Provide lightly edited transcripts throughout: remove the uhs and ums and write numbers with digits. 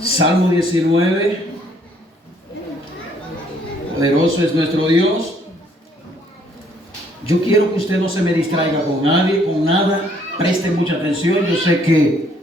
Salmo 19. Poderoso es nuestro Dios. Yo quiero que usted no se me distraiga con nadie, con nada. Preste mucha atención. Yo sé que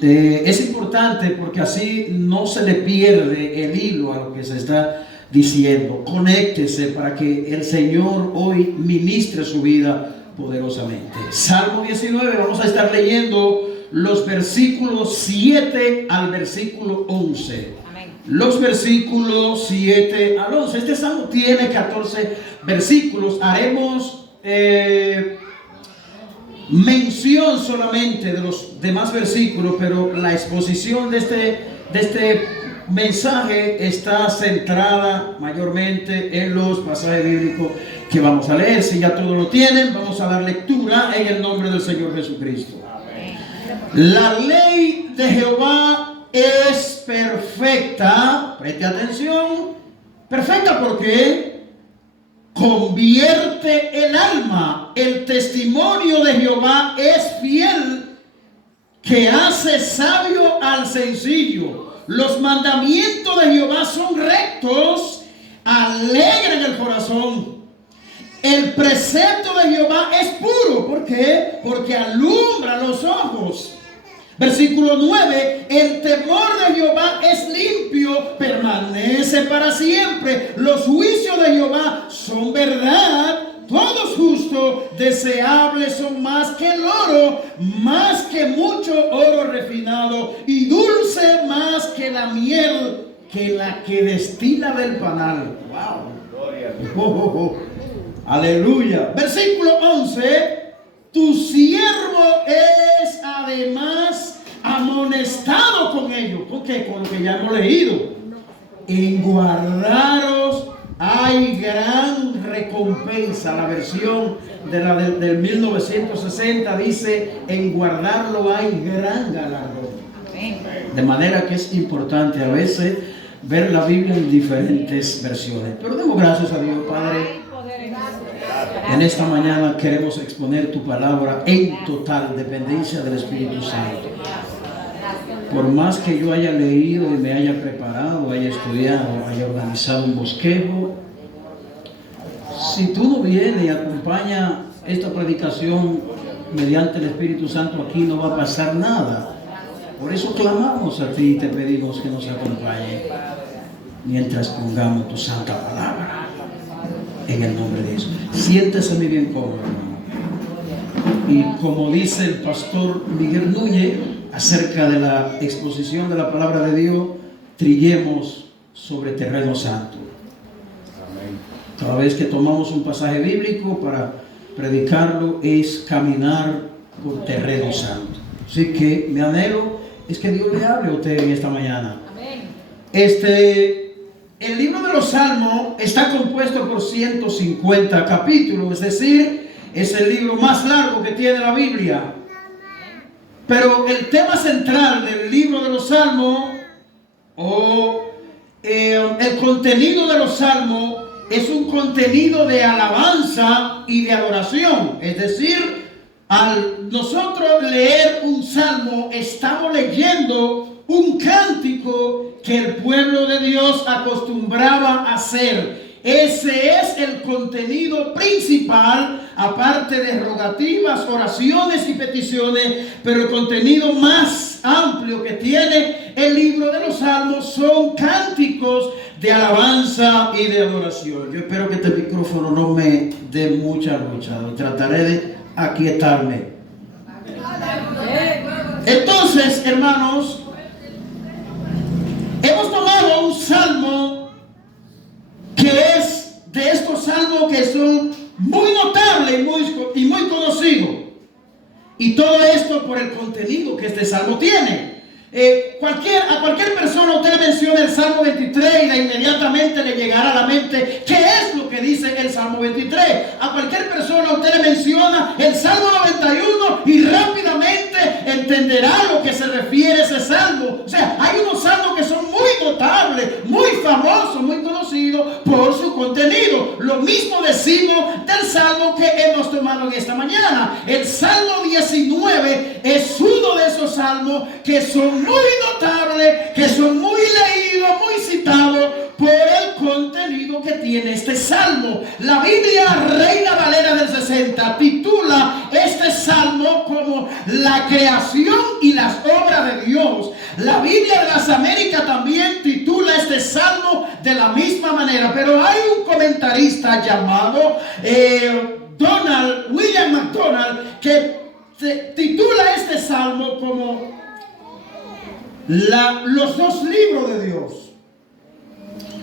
es importante porque así no se le pierde el hilo a lo que se está diciendo. Conéctese para que el Señor hoy ministre su vida poderosamente. Salmo 19, vamos a estar leyendo los versículos 7 al versículo 11. Amén. Los versículos 7 al 11. Este salmo tiene 14 versículos. Haremos mención solamente de los demás versículos, pero la exposición de este mensaje está centrada mayormente en los pasajes bíblicos que vamos a leer. Si ya todos lo tienen, vamos a dar lectura en el nombre del Señor Jesucristo. La ley de Jehová es perfecta. Preste atención. Perfecta porque convierte el alma. El testimonio de Jehová es fiel, que hace sabio al sencillo. Los mandamientos de Jehová son rectos, alegran el corazón. El precepto de Jehová es puro. ¿Por qué? Porque alumbra los ojos. Versículo 9. El temor de Jehová es limpio, permanece para siempre. Los juicios de Jehová son verdad, todos justos. Deseables son más que el oro, más que mucho oro refinado, y dulce más que la miel, que la que destila del panal. Wow. Aleluya. Versículo 11. Tu siervo es además amonestado con ello. ¿Con qué? Con lo que ya hemos leído. En guardaros hay gran recompensa. La versión del 1960 dice: en guardarlo hay gran galardón. De manera que es importante a veces ver la Biblia en diferentes versiones. Pero demos gracias a Dios, Padre. En esta mañana queremos exponer tu palabra en total dependencia del Espíritu Santo. Por más que yo haya leído y me haya preparado, haya estudiado, haya organizado un bosquejo, si tú no vienes y acompañas esta predicación mediante el Espíritu Santo, aquí no va a pasar nada. Por eso clamamos a ti y te pedimos que nos acompañe mientras pongamos tu santa palabra. En el nombre de Jesús. Siéntese muy bien cómodo, hermano. Y como dice el pastor Miguel Núñez acerca de la exposición de la palabra de Dios, trillemos sobre terreno santo. Amén. Cada vez que tomamos un pasaje bíblico para predicarlo es caminar por terreno santo. Así que mi anhelo es que Dios le hable a usted en esta mañana. Amén. El libro de los Salmos está compuesto por 150 capítulos, es decir, es el libro más largo que tiene la Biblia. Pero el tema central del libro de los Salmos, el contenido de los Salmos, es un contenido de alabanza y de adoración. Es decir, al nosotros leer un salmo, estamos leyendo un cántico que el pueblo de Dios acostumbraba a hacer. Ese es el contenido principal, aparte de rogativas, oraciones y peticiones. Pero el contenido más amplio que tiene el libro de los Salmos son cánticos de alabanza y de adoración. Yo espero que este micrófono no me dé mucha lucha. Trataré de aquietarme. Entonces, hermanos, hemos tomado un salmo que es de estos salmos que son muy notables y muy conocidos. Y todo esto por el contenido que este salmo tiene. A cualquier persona usted le menciona el Salmo 23 y inmediatamente le llegará a la mente qué es lo que dice el Salmo 23. A cualquier persona usted le menciona el Salmo 91 y rápidamente entenderá a lo que se refiere ese salmo. O sea, hay unos salmos que son muy notables, muy famosos, muy conocidos por su contenido. Lo mismo decimos del salmo que hemos tomado en esta mañana. El Salmo 19 es uno de esos salmos salmos que son muy notables, que son muy leídos, muy citados por el contenido que tiene este salmo. La Biblia Reina Valera del 60 titula este salmo como la creación y las obras de Dios. La Biblia de las Américas también titula este salmo de la misma manera, pero hay un comentarista llamado William MacDonald que titula este salmo como los dos libros de Dios.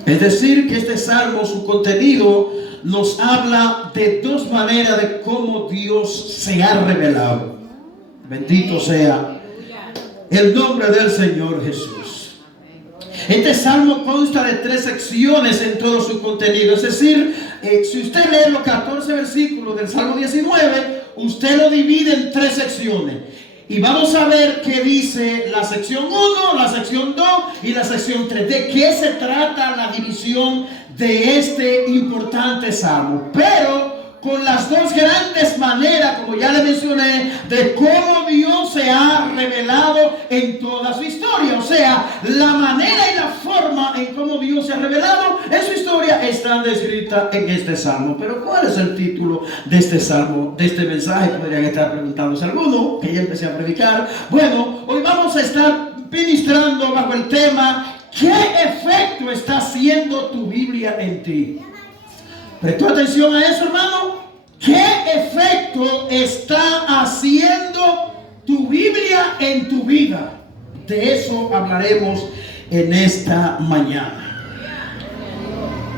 Es decir, que este salmo, su contenido, nos habla de dos maneras de cómo Dios se ha revelado. Bendito sea el nombre del Señor Jesús. Este salmo consta de 3 secciones en todo su contenido. Es decir, si usted lee los 14 versículos del Salmo 19, usted lo divide en 3 secciones. Y vamos a ver qué dice la sección 1, la sección 2 y la sección 3. ¿De qué se trata la división de este importante salmo? Pero con las dos grandes maneras, como ya le mencioné, de cómo Dios se ha revelado en toda su historia. O sea, la manera y la forma en cómo Dios se ha revelado en su historia están descritas en este salmo. Pero ¿cuál es el título de este salmo, de este mensaje? Podrían estar preguntándose algunos, que ya empecé a predicar. Bueno, hoy vamos a estar ministrando bajo el tema: ¿qué efecto está haciendo tu Biblia en ti? ¿Prestó atención a eso, hermano? ¿Qué efecto está haciendo tu Biblia en tu vida? De eso hablaremos en esta mañana.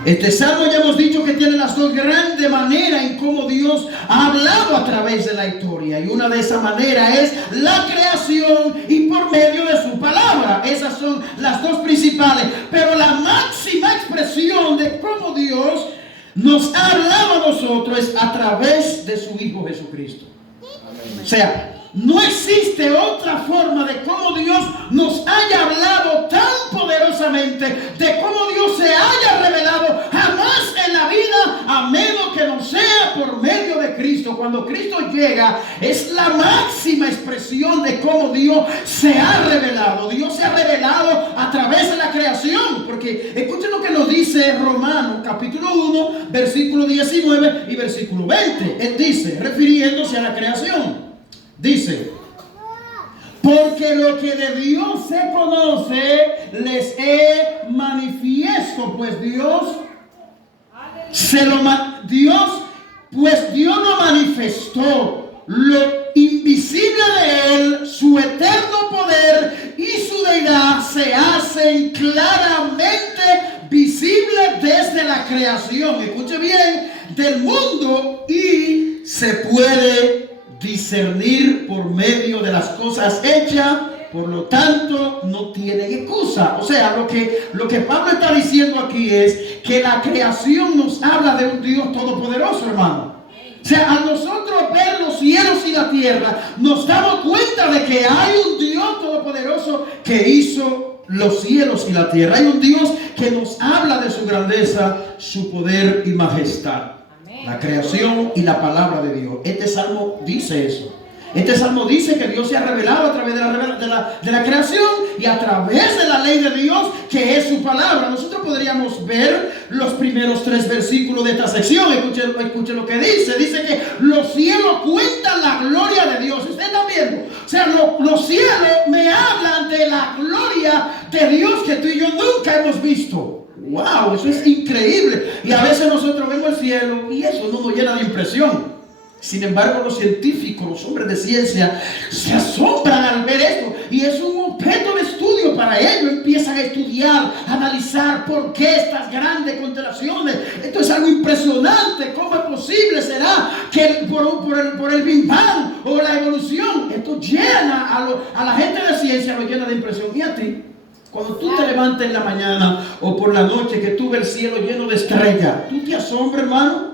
Este salmo ya hemos dicho que tiene las dos grandes maneras en cómo Dios ha hablado a través de la historia. Y una de esas maneras es la creación y por medio de su palabra. Esas son las dos principales. Pero la máxima expresión de cómo Dios nos ha hablado a nosotros es a través de su Hijo Jesucristo. O sea, no existe otra forma de cómo Dios nos haya hablado tan poderosamente, de cómo Dios se haya revelado jamás en la vida, a menos que no sea por medio de Cristo. Cuando Cristo llega, es la máxima expresión de cómo Dios se ha revelado. Dios se ha revelado a través de la creación, porque escuchen lo que nos dice Romanos capítulo 1, versículo 19 y versículo 20. Él dice, refiriéndose a la creación, dice: porque lo que de Dios se conoce les es manifiesto, pues Dios lo manifestó, lo invisible de Él, su eterno poder y su deidad se hacen claramente visibles desde la creación, escuche bien, del mundo, y se puede discernir por medio de las cosas hechas. Por lo tanto, no tienen excusa. O sea, lo que Pablo está diciendo aquí es que la creación nos habla de un Dios todopoderoso, hermano. O sea, al nosotros ver los cielos y la tierra, nos damos cuenta de que hay un Dios todopoderoso que hizo los cielos y la tierra. Hay un Dios que nos habla de su grandeza, su poder y majestad. La creación y la palabra de Dios. Este salmo dice eso. Este salmo dice que Dios se ha revelado a través de la creación y a través de la ley de Dios, que es su palabra. Nosotros podríamos ver los primeros 3 versículos de esta sección. Escuchen lo que dice. Dice que los cielos cuentan la gloria de Dios. ¿Usted está viendo? O sea, los cielos me hablan de la gloria de Dios que tú y yo nunca hemos visto. ¡Wow! Eso es increíble. Y a veces nosotros vemos el cielo y eso no nos llena de impresión. Sin embargo, los científicos, los hombres de ciencia, se asombran al ver esto. Y es un objeto de estudio para ellos. Empiezan a estudiar, a analizar por qué estas grandes constelaciones. Esto es algo impresionante. ¿Cómo es posible? ¿Será que por el Big Bang o la evolución? Esto llena a la gente de ciencia, lo llena de impresión. ¿Y a ti? Cuando tú te levantas en la mañana o por la noche, que tú ves el cielo lleno de estrellas, ¿tú te asombras, hermano?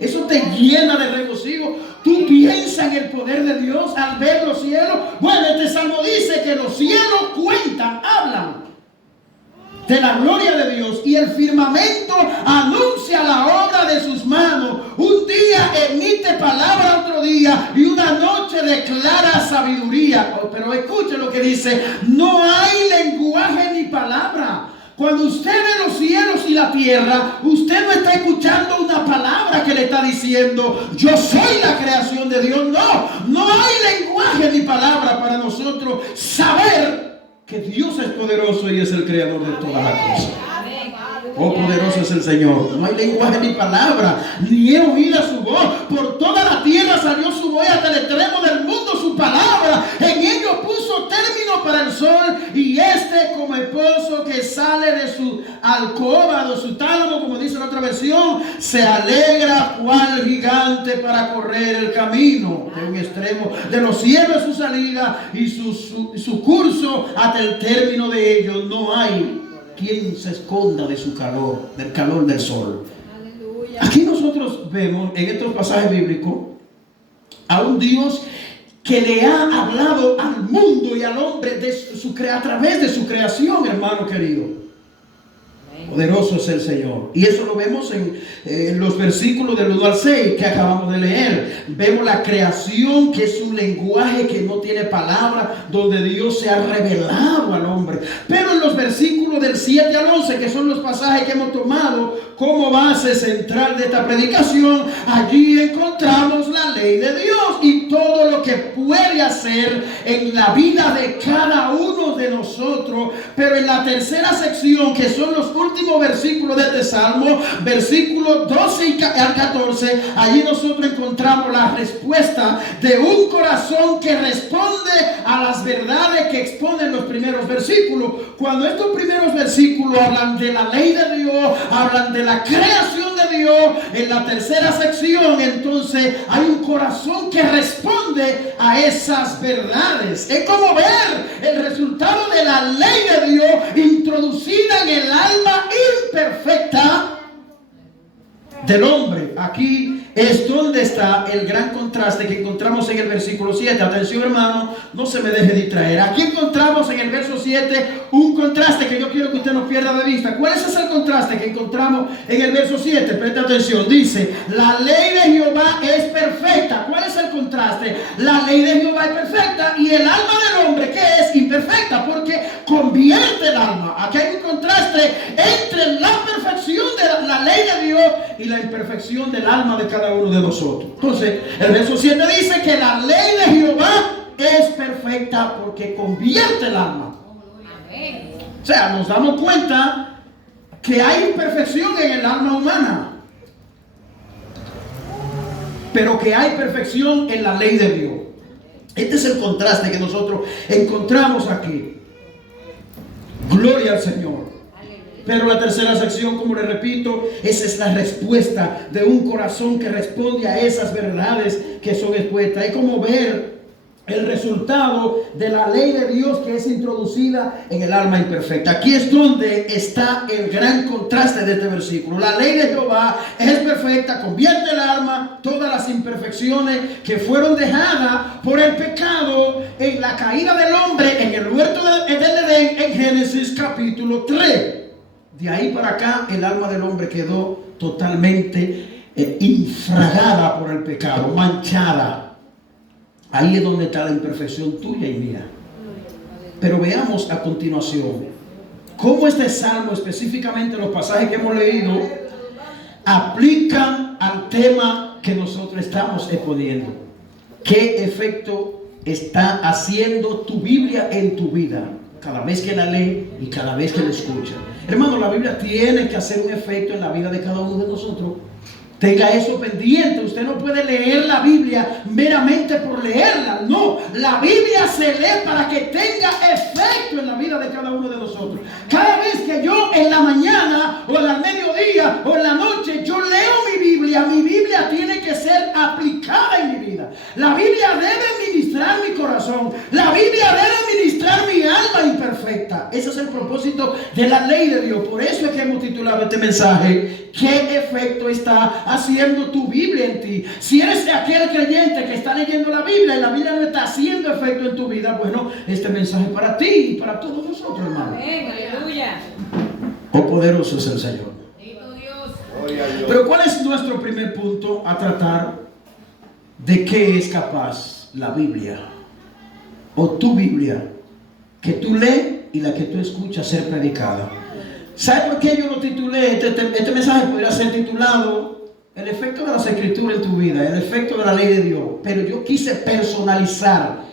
Eso te llena de regocijo. Tú piensas en el poder de Dios al ver los cielos. Bueno, este salmo dice que los cielos cuentan, hablan de la gloria de Dios, y el firmamento anuncia la obra obra de sus manos. Un día emite palabra, otro día, y una noche declara sabiduría. Pero escuche lo que dice: no hay lenguaje ni palabra. Cuando usted ve los cielos y la tierra, usted no está escuchando una palabra que le está diciendo: yo soy la creación de Dios. No hay lenguaje ni palabra para nosotros saber que Dios es poderoso y es el creador de todas las cosas. Oh, poderoso es el Señor. No hay lenguaje ni palabra, ni he oído su voz. Por toda la tierra salió su voz, hasta el extremo del mundo su palabra. En ello puso término para el sol, y como esposo que sale de su alcoba, de su tálamo, como dice la otra versión, se alegra cual gigante para correr el camino de un extremo de los cielos su salida y su curso hasta el término de ellos. No hay quien se esconda de su calor, del calor del sol. Aleluya. Aquí nosotros vemos en estos pasajes bíblicos a un Dios que le ha hablado al mundo y al hombre a través de su creación, hermano querido. Poderoso es el Señor. Y eso lo vemos en los versículos del 1 al 6 que acabamos de leer. Vemos la creación, que es un lenguaje que no tiene palabra, donde Dios se ha revelado al hombre. Pero en los versículos del 7 al 11, que son los pasajes que hemos tomado como base central de esta predicación, allí encontramos la ley de Dios y todo lo que puede hacer en la vida de cada uno de nosotros. Pero en la tercera sección, que son los últimos versículos de este salmo, versículos 12 al 14, allí nosotros encontramos la respuesta de un corazón que responde a las verdades que exponen los primeros versículos. Cuando estos primeros versículos hablan de la ley de Dios, hablan de la creación de Dios, en la tercera sección entonces hay un corazón que responde a esas verdades. Es como ver el resultado de la ley de Dios introducida en el alma imperfecta del hombre. Aquí es donde está el gran contraste que encontramos en el versículo 7. Atención, hermano, no se me deje distraer. Aquí encontramos en el verso 7 un contraste que yo quiero que usted no pierda de vista. ¿Cuál es ese contraste que encontramos en el verso 7? Preste atención. Dice: la ley de Jehová es perfecta. ¿Cuál es el contraste? La ley de Jehová es perfecta y el alma del hombre, que es imperfecta, porque convierte el alma. Aquí hay un contraste entre la perfección de la ley de Dios y la imperfección del alma de cada uno de nosotros. Entonces, el verso 7 dice que la ley de Jehová es perfecta porque convierte el alma. O sea, nos damos cuenta que hay imperfección en el alma humana, pero que hay perfección en la ley de Dios. Este es el contraste que nosotros encontramos aquí. Gloria al Señor. Pero la tercera sección, como le repito, esa es la respuesta de un corazón que responde a esas verdades que son expuestas. Es como ver el resultado de la ley de Dios que es introducida en el alma imperfecta. Aquí es donde está el gran contraste de este versículo. La ley de Jehová es perfecta, convierte el alma, todas las imperfecciones que fueron dejadas por el pecado en la caída del hombre en el huerto del Edén, en Génesis capítulo 3. De ahí para acá el alma del hombre quedó totalmente infragada por el pecado, manchada. Ahí es donde está la imperfección tuya y mía. Pero veamos a continuación cómo este salmo, específicamente los pasajes que hemos leído, aplican al tema que nosotros estamos exponiendo. ¿Qué efecto está haciendo tu Biblia en tu vida cada vez que la lee y cada vez que la escucha? Hermano, la Biblia tiene que hacer un efecto en la vida de cada uno de nosotros. Tenga eso pendiente. Usted no puede leer la Biblia meramente por leerla. No, la Biblia se lee para que tenga efecto en la vida de cada uno de nosotros. Cada vez que yo en la mañana o al mediodía o en la noche yo leo mi Biblia tiene que ser aplicada en mi vida. La Biblia debe ministrar mi corazón. La Biblia debe ministrar mi alma imperfecta. Ese es el propósito de la ley de Dios. Por eso es que hemos titulado este mensaje: ¿qué efecto está haciendo tu Biblia en ti? Si eres aquel creyente que está leyendo la Biblia y la Biblia no está haciendo efecto en tu vida, bueno, este mensaje es para ti y para todos nosotros, hermano. Amén, aleluya. Oh, poderoso es el Señor. Pero ¿cuál es nuestro primer punto a tratar? ¿De qué es capaz la Biblia o tu Biblia que tú lees y la que tú escuchas ser predicada? ¿Sabe por qué yo lo titulé? Este mensaje podría ser titulado El efecto de las escrituras en tu vida, el efecto de la ley de Dios. Pero yo quise personalizar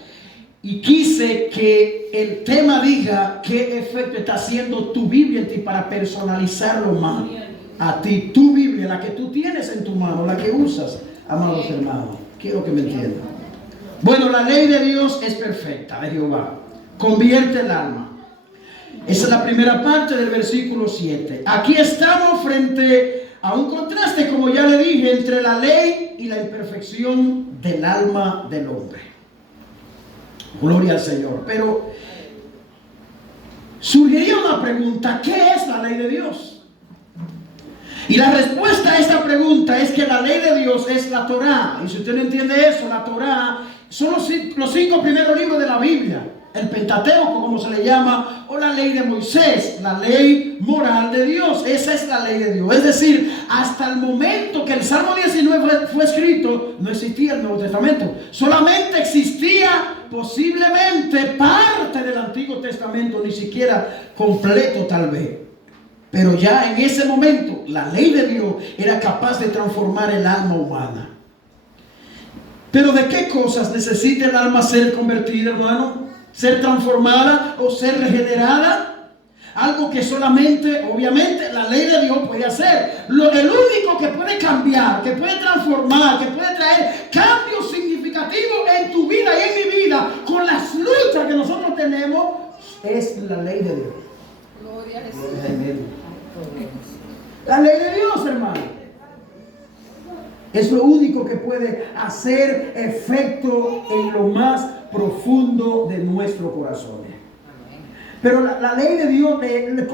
y quise que el tema diga qué efecto está haciendo tu Biblia en ti para personalizarlo más a ti. Tu Biblia, la que tú tienes en tu mano, la que usas, amados hermanos. Quiero que me entiendan. Bueno, la ley de Dios es perfecta, de Jehová. Convierte el alma. Esa es la primera parte del versículo 7. Aquí estamos frente a un contraste, como ya le dije, entre la ley y la imperfección del alma del hombre. Gloria al Señor. Pero surgiría una pregunta: ¿qué es la ley de Dios? Y la respuesta a esta pregunta es que la ley de Dios es la Torá. Y si usted no entiende eso, la Torá son los 5 primeros libros de la Biblia. El Pentateuco, como se le llama, o la ley de Moisés, la ley moral de Dios. Esa es la ley de Dios. Es decir, hasta el momento que el Salmo 19 fue escrito, no existía el Nuevo Testamento. Solamente existía posiblemente parte del Antiguo Testamento, ni siquiera completo tal vez. Pero ya en ese momento, la ley de Dios era capaz de transformar el alma humana. Pero ¿de qué cosas necesita el alma ser convertida, hermano? ¿Ser transformada o ser regenerada? Algo que solamente, obviamente, la ley de Dios puede hacer. El único que puede cambiar, que puede transformar, que puede traer cambios significativos en tu vida y en mi vida, con las luchas que nosotros tenemos, es la ley de Dios. Gloria a Jesús. La ley de Dios, hermano. Es lo único que puede hacer efecto en lo más profundo de nuestro corazón. Pero la ley de Dios,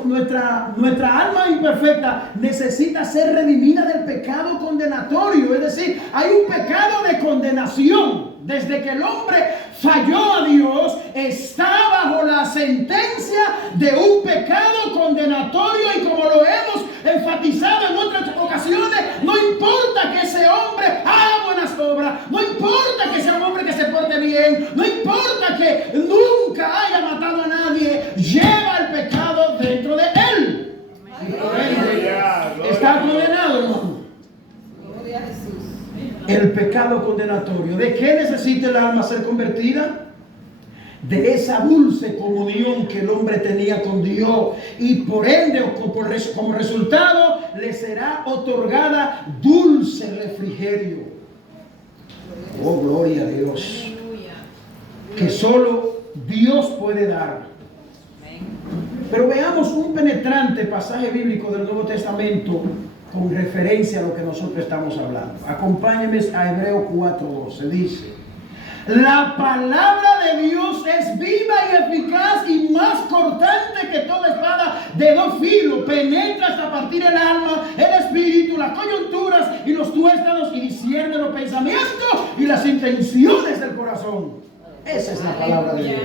nuestra alma imperfecta necesita ser redimida del pecado condenatorio. Es decir, hay un pecado de condenación. Desde que el hombre falló a Dios, está bajo la sentencia de un pecado condenatorio. Y como lo hemos enfatizado en otras ocasiones, no importa que ese hombre haga buenas obras, no importa que sea un hombre que se porte bien, no importa que nunca haya matado a nadie, lleva el pecado dentro de él. Y por ende está condenado, hermano. Gloria a Jesús. El pecado condenatorio. ¿De qué necesita el alma ser convertida? De esa dulce comunión que el hombre tenía con Dios, y por ende, como resultado, le será otorgada dulce refrigerio. Oh, gloria a Dios. Que solo Dios puede dar. Pero veamos un penetrante pasaje bíblico del Nuevo Testamento con referencia a lo que nosotros estamos hablando. Acompáñenme a Hebreos 4:12. Dice: la palabra de Dios es viva y eficaz y más cortante que toda espada de 2 filos. Penetra hasta partir el alma, el espíritu, las coyunturas y los tuéstanos, y discierne los pensamientos y las intenciones del corazón. Esa es la palabra de Dios.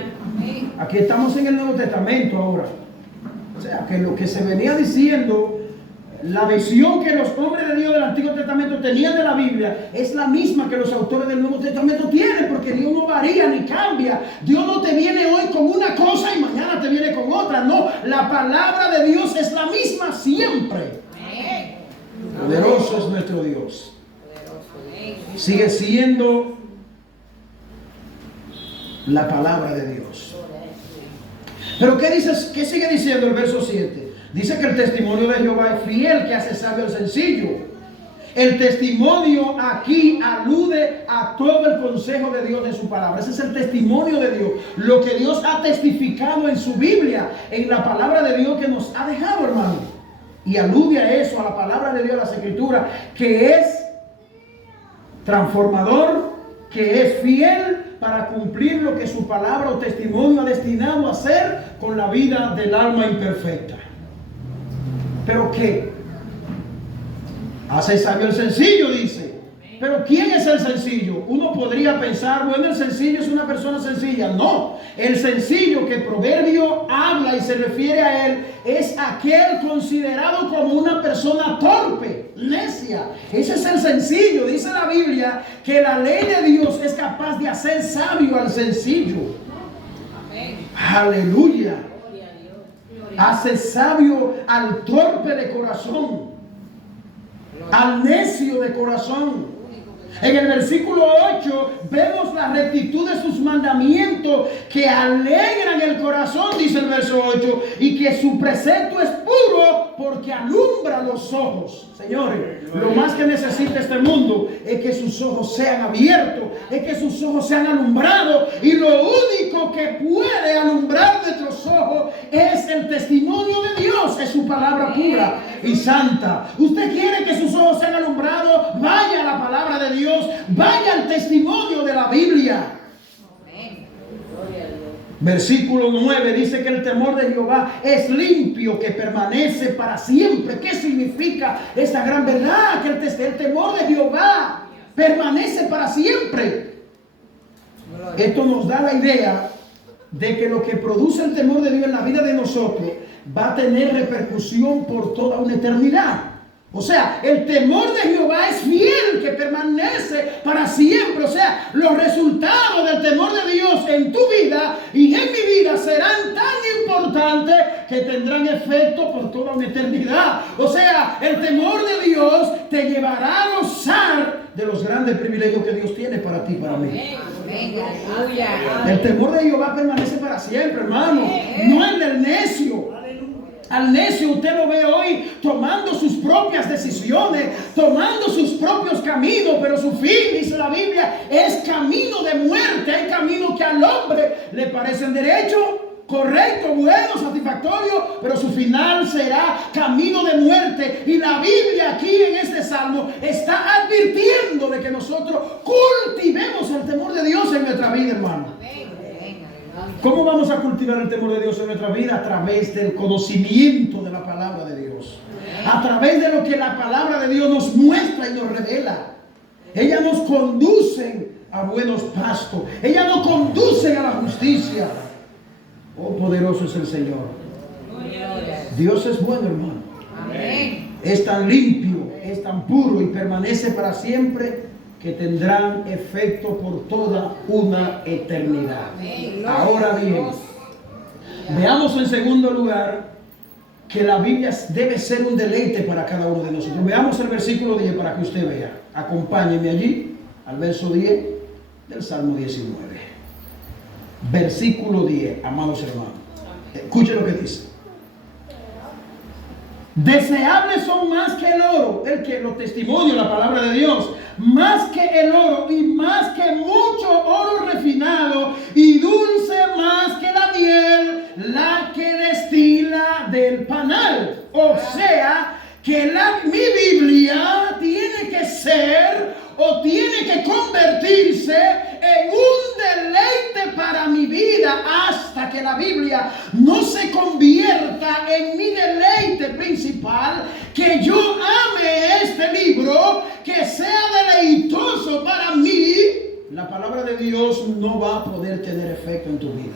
Aquí estamos en el Nuevo Testamento ahora. O sea, que lo que se venía diciendo, la visión que los hombres de Dios del Antiguo Testamento tenían de la Biblia, es la misma que los autores del Nuevo Testamento tienen, porque Dios no varía ni cambia. Dios no te viene hoy con una cosa y mañana te viene con otra. No, la palabra de Dios es la misma siempre. Poderoso es nuestro Dios. Sigue siendo la palabra de Dios. Pero ¿qué sigue diciendo el verso 7? Dice que el testimonio de Jehová es fiel, que hace sabio al sencillo. El testimonio aquí alude a todo el consejo de Dios de su palabra. Ese es el testimonio de Dios. Lo que Dios ha testificado en su Biblia, en la palabra de Dios que nos ha dejado, hermano. Y alude a eso, a la palabra de Dios, a las Escrituras, que es transformador, que es fiel para cumplir lo que su palabra o testimonio ha destinado a hacer con la vida del alma imperfecta. ¿Pero qué? Hace sabio el sencillo, dice. pero ¿quién es el sencillo? Uno podría pensar, bueno, el sencillo es una persona sencilla. No, el sencillo que Proverbio habla y se refiere a él es aquel considerado como una persona torpe, necia. Ese es el sencillo. Dice la Biblia que la ley de Dios es capaz de hacer sabio al sencillo. Amén. Aleluya. Hace sabio al torpe de corazón, al necio de corazón. En el versículo 8 vemos la rectitud de sus mandamientos que alegran el corazón, dice el verso 8, y que su precepto es puro porque alumbra los ojos. Señores, lo más que necesita este mundo es que sus ojos sean abiertos, es que sus ojos sean alumbrados, y lo único que puede alumbrar nuestros ojos es el testimonio de Dios, es su palabra pura y santa. Usted quiere que sus ojos sean alumbrados, vaya a la palabra de Dios. Vaya al testimonio de la Biblia. Versículo 9 dice que el temor de Jehová es limpio, que permanece para siempre. ¿Qué significa esta gran verdad? Que el temor de Jehová permanece para siempre. Esto nos da la idea de que lo que produce el temor de Dios en la vida de nosotros va a tener repercusión por toda una eternidad. O sea, el temor de Jehová es fiel, que permanece para siempre. O sea, los resultados del temor de Dios en tu vida y en mi vida serán tan importantes que tendrán efecto por toda una eternidad. O sea, el temor de Dios te llevará a gozar de los grandes privilegios que Dios tiene para ti y para mí. El temor de Jehová permanece para siempre, hermano. No el del necio. Al necio usted lo ve hoy tomando sus propias decisiones, tomando sus propios caminos, pero su fin, dice la Biblia, es camino de muerte. Hay caminos que al hombre le parecen derechos, correcto, bueno, satisfactorio, pero su final será camino de muerte. Y la Biblia aquí en este salmo está advirtiendo de que nosotros cultivemos el temor de Dios en nuestra vida, hermano. ¿Cómo vamos a cultivar el temor de Dios en nuestra vida? A través del conocimiento de la palabra de Dios. A través de lo que la palabra de Dios nos muestra y nos revela. Ella nos conduce a buenos pastos. Ella nos conduce a la justicia. Oh, poderoso es el Señor. Dios es bueno, hermano. Amén. Es tan limpio, es tan puro y permanece para siempre, que tendrán efecto por toda una eternidad. Ahora bien, veamos en segundo lugar que la Biblia debe ser un deleite para cada uno de nosotros. Veamos el versículo 10 para que usted vea. Acompáñeme allí al verso 10 del Salmo 19. Versículo 10, amados hermanos. Escuche lo que dice. Deseables son más que el oro, los testimonios, la palabra de Dios, más que el oro y más que mucho oro refinado, y dulce más que la miel, la que destila del panal. O sea, que mi Biblia tiene que ser o tiene que convertirse en un deleite para mi vida, hasta que la Biblia no se convierta en mi deleite principal, que yo ame este libro, que sea deleitoso para mí. La palabra de Dios no va a poder tener efecto en tu vida.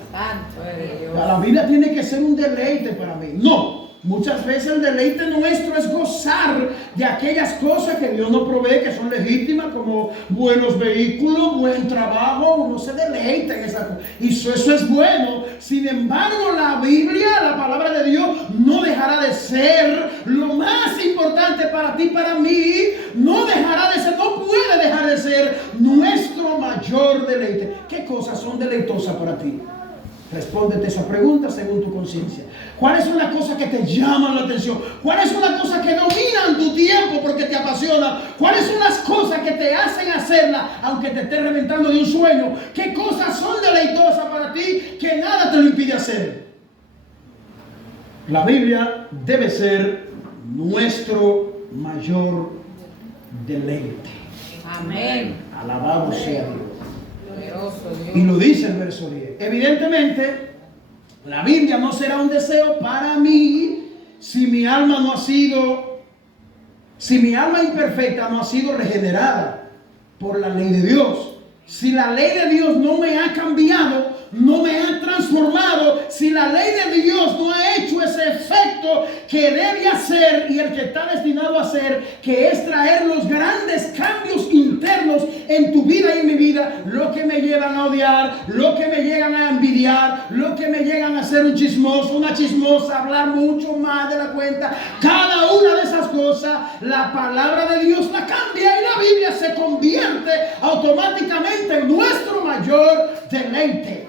La Biblia tiene que ser un deleite para mí. No. Muchas veces el deleite nuestro es gozar de aquellas cosas que Dios nos provee, que son legítimas, como buenos vehículos, buen trabajo. Uno se deleita en esa cosa. Y eso es bueno. Sin embargo, la Biblia, la palabra de Dios, no dejará de ser lo más importante para ti y para mí. No dejará de ser, no puede dejar de ser nuestro mayor deleite. ¿Qué cosas son deleitosas para ti? Respóndete esa pregunta según tu conciencia. ¿Cuáles son las cosas que te llaman la atención? ¿Cuáles son las cosas que dominan tu tiempo porque te apasionan? ¿Cuáles son las cosas que te hacen hacerla aunque te estés reventando de un sueño? ¿Qué cosas son deleitosas para ti que nada te lo impide hacer? La Biblia debe ser nuestro mayor deleite. Amén. Alabado sea Dios. Y lo dice el verso 10. Evidentemente, la Biblia no será un deseo para mí si mi alma imperfecta no ha sido regenerada. por la ley de Dios. Si la ley de Dios no me ha cambiado, no me ha transformado, si la ley de Dios no ha hecho ese efecto que debe hacer y el que está destinado a hacer, que es traer los grandes cambios internos en tu vida y en mi vida, lo que me llevan a odiar, lo que me llegan a envidiar, lo que me llegan a ser un chismoso, una chismosa, hablar mucho más de la cuenta, cada una de esas cosas, la palabra de Dios la cambia y la Biblia se convierte automáticamente en nuestro mayor deleite.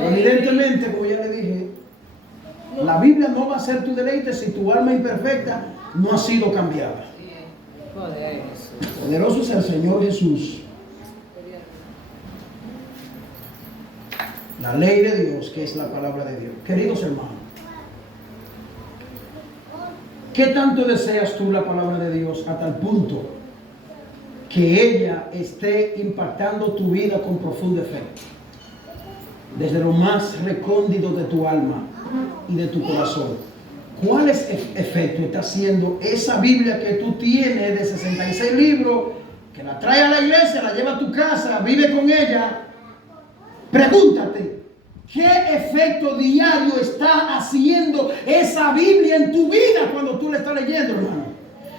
Evidentemente, como ya le dije, la Biblia no va a ser tu deleite si tu alma imperfecta no ha sido cambiada. Poderoso es el Señor Jesús. La ley de Dios, que es la palabra de Dios. Queridos hermanos, ¿qué tanto deseas tú la palabra de Dios a tal punto que ella esté impactando tu vida con profundo efecto? Desde lo más recóndito de tu alma y de tu corazón. ¿Cuál es el efecto está haciendo esa Biblia que tú tienes de 66 libros, que la trae a la iglesia, la lleva a tu casa, vive con ella? Pregúntate, ¿qué efecto diario está haciendo esa Biblia en tu vida cuando tú la estás leyendo, hermano?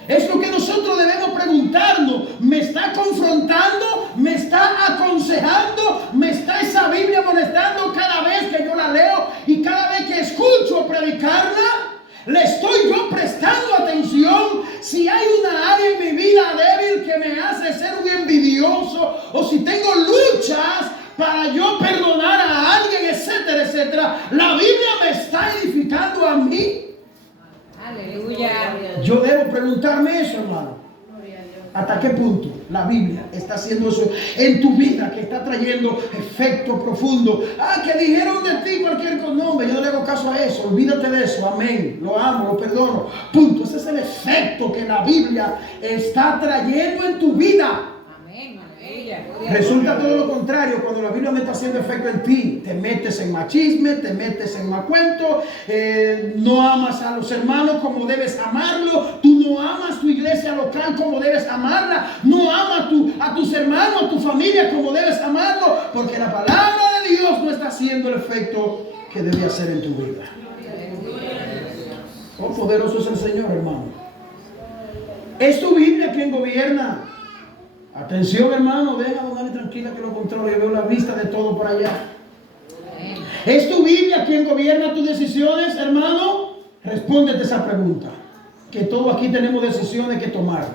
Es lo que nosotros debemos preguntarnos. ¿Me está confrontando? ¿Me está aconsejando? ¿Me está esa Biblia molestando cada vez que yo la leo y cada vez que escucho predicarla? ¿Le estoy yo prestando atención? Si hay una área en mi vida débil que me hace ser un envidioso, o si tengo luchas para yo perdonar a alguien, etcétera, etcétera, ¿la Biblia me está edificando a mí? Aleluya. Yo debo preguntarme eso, hermano. ¿Hasta qué punto la Biblia está haciendo eso en tu vida, que está trayendo efecto profundo? Que dijeron de ti cualquier cosa. No, hombre, yo no le hago caso a eso. Olvídate de eso. Amén. Lo amo, lo perdono. Punto. Ese es el efecto que la Biblia está trayendo en tu vida. Amén. Resulta todo lo contrario. Cuando la Biblia no está haciendo efecto en ti, te metes en machismo, te metes en macuento, no amas a los hermanos como debes amarlo, tú no amas tu iglesia local como debes amarla, no amas a tus hermanos, tu familia como debes amarlo, porque la palabra de Dios no está haciendo el efecto que debe hacer en tu vida. Oh, poderoso es el Señor, hermano. Es tu Biblia quien gobierna. Atención, hermano, deja a Donali tranquila que lo controle. Yo veo la vista de todo por allá. ¿Es tu Biblia quien gobierna tus decisiones, hermano? Respóndete esa pregunta. Que todos aquí tenemos decisiones que tomar.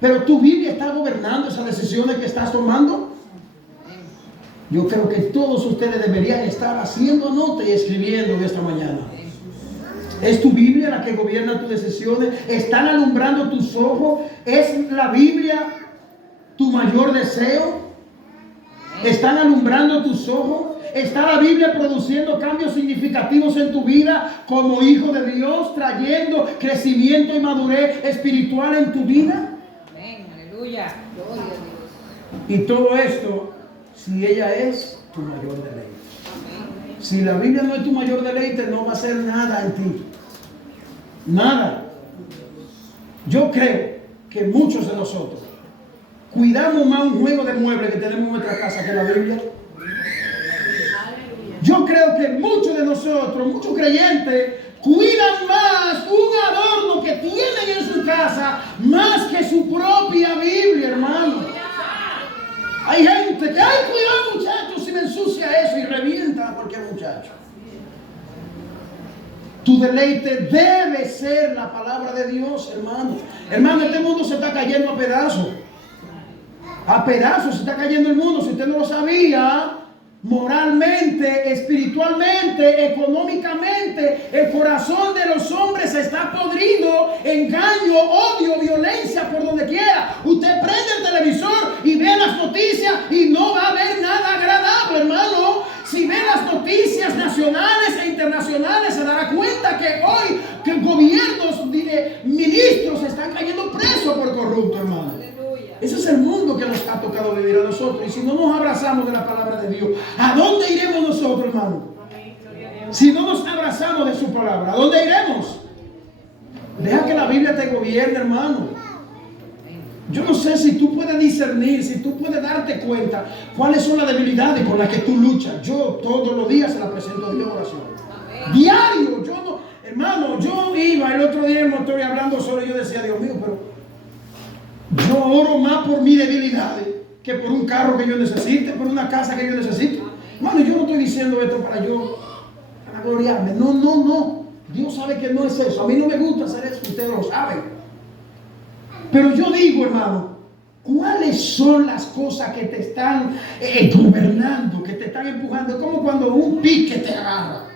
Pero tu Biblia está gobernando esas decisiones que estás tomando. Yo creo que todos ustedes deberían estar haciendo nota y escribiendo esta mañana. ¿Es tu Biblia la que gobierna tus decisiones? ¿Están alumbrando tus ojos? ¿Es la Biblia tu mayor deseo? ¿Están alumbrando tus ojos? ¿Está la Biblia produciendo cambios significativos en tu vida como hijo de Dios, trayendo crecimiento y madurez espiritual en tu vida? Amén, aleluya. Gloria a Dios. Y todo esto, si ella es tu mayor deleite. Amén. Si la Biblia no es tu mayor deleite, no va a hacer nada en ti. Nada. Yo creo que muchos de nosotros cuidamos más un juego de muebles que tenemos en nuestra casa que la Biblia. Yo creo que muchos de nosotros, muchos creyentes, cuidan más un adorno que tienen en su casa más que su propia Biblia, hermano. Hay gente que, ay, cuidado muchachos, si me ensucia eso, y revienta a cualquier muchacho. Tu deleite debe ser la palabra de Dios, hermano. Hermano, este mundo se está cayendo a pedazos. A pedazos se está cayendo el mundo. Si usted no lo sabía, moralmente, espiritualmente, económicamente, el corazón de los hombres está podrido. Engaño, odio, violencia por donde quiera. Usted prende el televisor y ve las noticias y no va a ver nada agradable, hermano. Si ve las noticias nacionales e internacionales, se dará cuenta que hoy que gobiernos, ministros están cayendo presos por corruptos, hermano. Ese es el mundo que nos ha tocado vivir a nosotros. Y si no nos abrazamos de la palabra de Dios, ¿a dónde iremos nosotros, hermano? Si no nos abrazamos de su palabra, ¿a dónde iremos? Deja que la Biblia te gobierne, hermano. Yo no sé si tú puedes discernir, si tú puedes darte cuenta cuáles son las debilidades con las que tú luchas. Yo todos los días se la presento a Dios en oración. Diario, yo no, hermano, yo iba el otro día en el motor y hablando solo, yo decía, Dios mío, pero yo oro más por mis debilidades que por un carro que yo necesite, por una casa que yo necesite. Hermano, yo no estoy diciendo esto para yo gloriarme. No. Dios sabe que no es eso. A mí no me gusta hacer eso, ustedes lo saben. Pero yo digo, hermano, ¿cuáles son las cosas que te están gobernando, que te están empujando? Es como cuando un pique te agarra.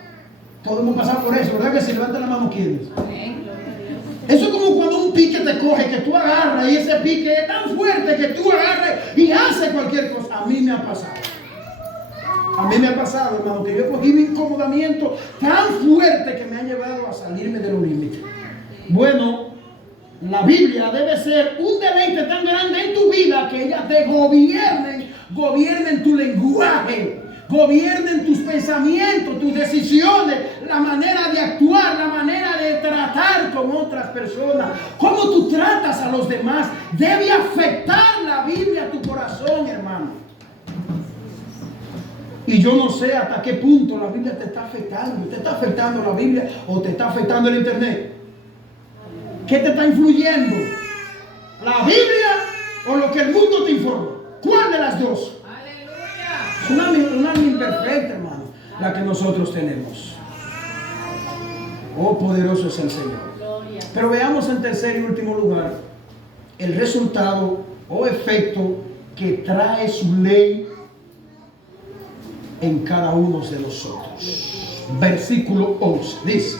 Todos hemos pasado por eso, ¿verdad? Que si levanta la mano, ¿quiénes? Eso es como cuando un pique te coge, que tú agarras y ese pique es tan fuerte que tú agarres y haces cualquier cosa. A mí me ha pasado. A mí me ha pasado, hermano, que yo he cogido un incomodamiento tan fuerte que me ha llevado a salirme de los límites. Bueno, la Biblia debe ser un deleite tan grande en tu vida que ella te gobiernen tu lenguaje, gobiernen tus pensamientos, tus decisiones, la manera de actuar, la manera de tratar con otras personas, cómo tú tratas a los demás. Debe afectar la Biblia a tu corazón, hermano. Y yo no sé hasta qué punto la Biblia te está afectando. ¿Te está afectando la Biblia o te está afectando el internet? ¿Qué te está influyendo? ¿La Biblia o lo que el mundo te informa? ¿Cuál de las dos? ¡Aleluya! Es una alma imperfecta, hermano, la que nosotros tenemos. Oh, poderoso es el Señor. Pero veamos en tercer y último lugar el resultado o efecto que trae su ley en cada uno de nosotros. Versículo 11 dice: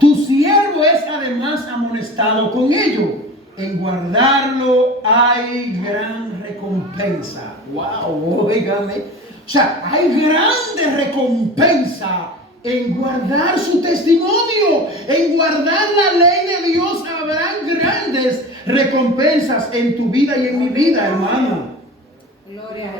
tu siervo es además amonestado con ello. En guardarlo hay gran recompensa. Wow, óigame. O sea, hay grande recompensa en guardar su testimonio. En guardar la ley de Dios habrán grandes recompensas en tu vida y en mi vida, hermano.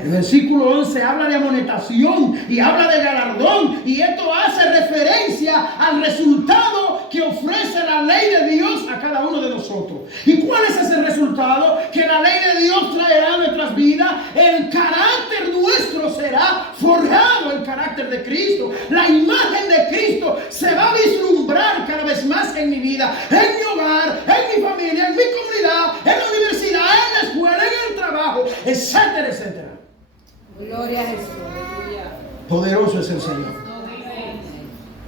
El versículo 11 habla de amonestación y habla de galardón, y esto hace referencia al resultado que ofrece la ley de Dios a cada uno de nosotros. ¿Y cuál es ese resultado? Que la ley de Dios traerá a nuestras vidas. El carácter nuestro será forjado, el carácter de Cristo. La imagen de Cristo se va a vislumbrar cada vez más en mi vida, en mi hogar, en mi familia, en mi comunidad, en la universidad, en la escuela, en el trabajo, etcétera, etcétera. Gloria a Jesús. Poderoso es el Señor.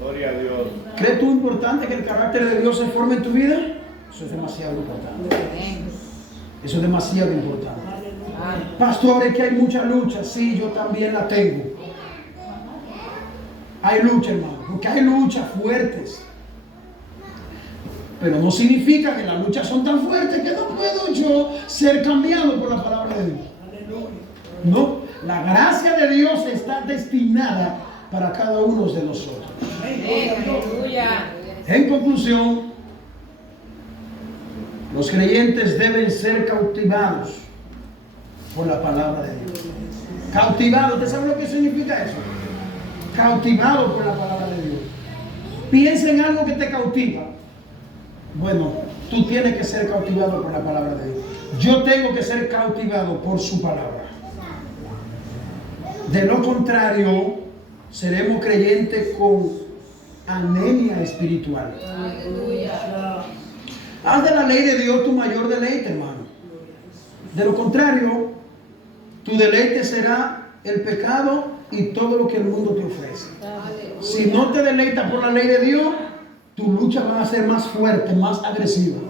Gloria a Dios. ¿Crees tú importante que el carácter de Dios se forme en tu vida? Eso es demasiado importante. Eso es demasiado importante. Pastor, es que hay mucha lucha. Sí, yo también la tengo. Hay lucha, hermano, porque hay luchas fuertes. Pero no significa que las luchas son tan fuertes que no puedo yo ser cambiado por la palabra de Dios. No, la gracia de Dios está destinada para cada uno de nosotros. En conclusión, los creyentes deben ser cautivados por la palabra de Dios. Cautivados, ¿usted sabe lo que significa eso? Cautivados por la palabra de Dios. Piensa en algo que te cautiva. Bueno, tú tienes que ser cautivado por la palabra de Dios. Yo tengo que ser cautivado por su palabra. De lo contrario, seremos creyentes con anemia espiritual. Haz de la ley de Dios tu mayor deleite, hermano. De lo contrario, tu deleite será el pecado y todo lo que el mundo te ofrece. Si no te deleitas por la ley de Dios, tus luchas van a ser más fuertes, más agresivas.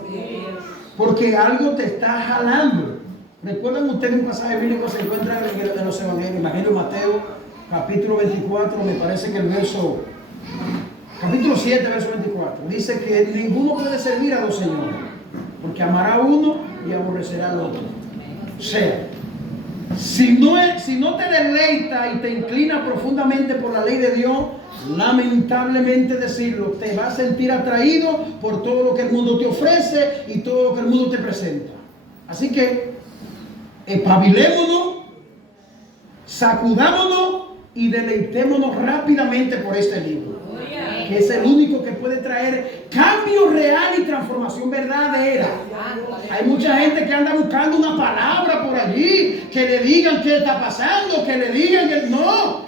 Porque algo te está jalando. ¿Recuerdan ustedes un pasaje bíblico que se encuentra en los evangelios? Evangelio de Mateo, capítulo 24, me parece que el verso, capítulo 7, verso 24, dice que ninguno puede servir a dos señores, porque amará a uno y aborrecerá al otro. O sea, si no te deleita y te inclina profundamente por la ley de Dios, lamentablemente decirlo, te vas a sentir atraído por todo lo que el mundo te ofrece y todo lo que el mundo te presenta. Así que espabilémonos, sacudámonos y deleitémonos rápidamente por este libro. que es el único que puede traer cambio real y transformación verdadera. Hay mucha gente que anda buscando una palabra por allí, que le digan qué está pasando, que le digan que no.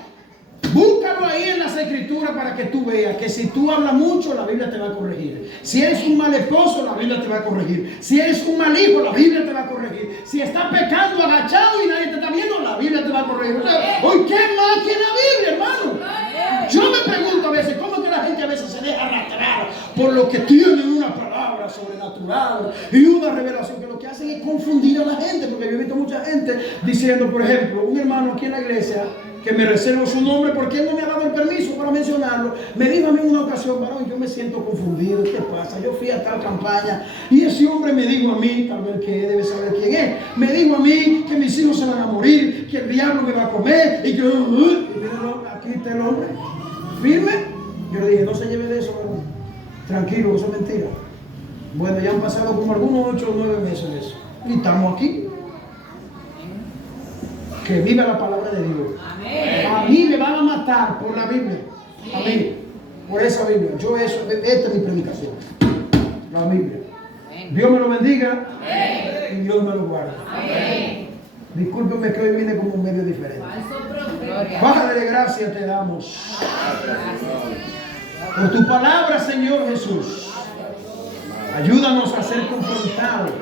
Búscalo ahí en las escrituras para que tú veas que si tú hablas mucho, la Biblia te va a corregir. Si eres un mal esposo, la Biblia te va a corregir. Si eres un mal hijo, la Biblia te va a corregir. Si estás pecando agachado y nadie te está viendo, la Biblia te va a corregir. O sea, hoy, ¿qué más que la Biblia, hermano? Yo me pregunto a veces, ¿cómo es que la gente a veces se deja arrastrar por lo que tienen una palabra sobrenatural y una revelación, que lo que hacen es confundir a la gente? Porque yo he visto mucha gente diciendo, por ejemplo, un hermano aquí en la iglesia, que me reservo su nombre porque él no me ha dado el permiso para mencionarlo, me dijo a mí en una ocasión: varón, yo me siento confundido, ¿qué pasa? Yo fui a tal campaña y ese hombre me dijo a mí, tal vez que debe saber quién es, me dijo a mí que mis hijos se van a morir, que el diablo me va a comer y que... Y míralo, aquí está el hombre, firme. Yo le dije: no se lleve de eso, varón, tranquilo, eso es mentira. Bueno, ya han pasado como algunos 8 o 9 meses de eso y estamos aquí. Que viva la palabra de Dios. Amén. A mí me van a matar por la Biblia. A mí, por esa Biblia. Esta es mi predicación. La Biblia. Amén. Dios me lo bendiga. Amén. Y Dios me lo guarde. Amén. Discúlpeme que hoy vine como medio diferente. Padre, gracias te damos por tu palabra, Señor Jesús. Ayúdanos a ser confrontados